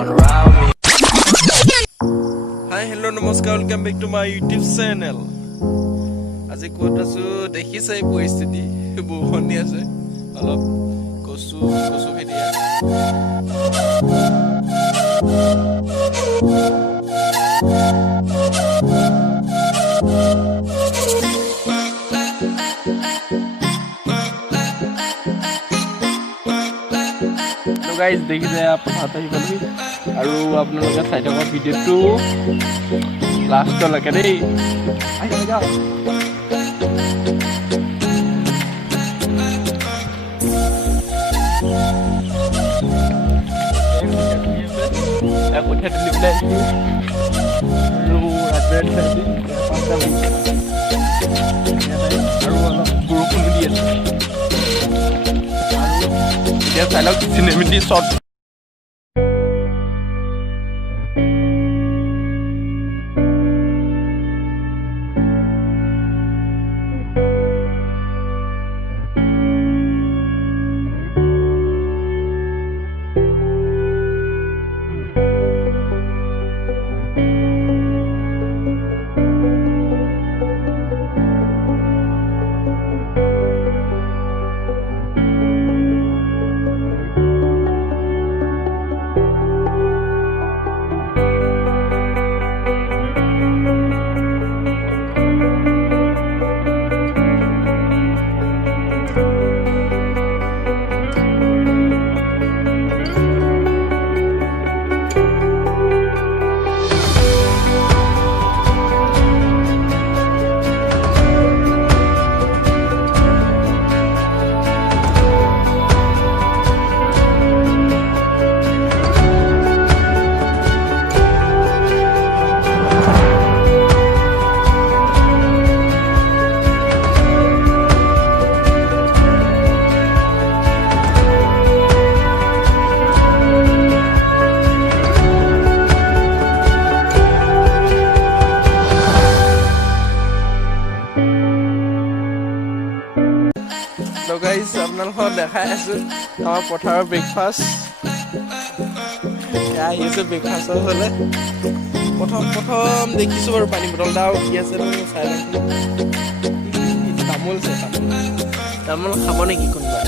wanna round me. Hi, hello, namaskar, welcome back to my YouTube channel. আজি ক'ত আছো দেখিছাই পৰিস্থিতি বৰষুণ দি আছে অলপ কচু খেতি তো গাইজ দেখিছে পথাৰত আহি পালি আৰু আপোনালোকে চাই থকা ভিডিঅ'টো লাষ্টলৈকে দেই আহি যাওক কঠীয়া তুলি পেলাই আৰু অলপ বৰষুণ দি আছে এতিয়া চাই লওক চিনেমেটি শ্বট গাইজ আপোনালোকক দেখাই আছো আমাৰ পথাৰৰ ব্ৰেকফাষ্ট আহি আছে ব্ৰেকফাষ্টৰ হ'লে প্ৰথম দেখিছোঁ বাৰু পানী বটল এটা কি আছে চাই লওঁ তামোল তামোল খাব নেকি কোনোবা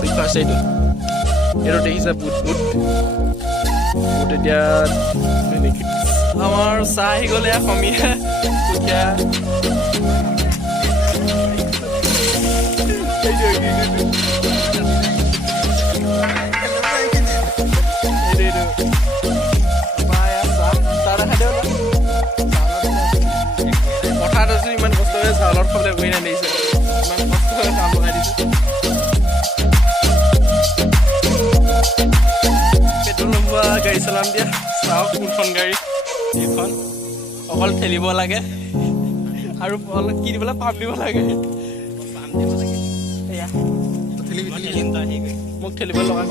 ব্ৰেকফাষ্ট এইটো দেখিছে বুট এতিয়া আমাৰ চাহ আহি গ'লে অসমীয়া কঠীয়া পথাৰত আছো ইমান কষ্ট হৈ চাউলৰ খাবলৈ গৈ নানিছে ইমান কষ্ট হৈ কাম লগাই দিছো পেট্ৰল নোপোৱা গাড়ী চলাম দিয়া চাওক কোনখন গাড়ী এইখন অকল ঠেলিব লাগে আৰু অলপ কি দিবলৈ পাম্প দিব লাগে মোক ঠেলিব লগা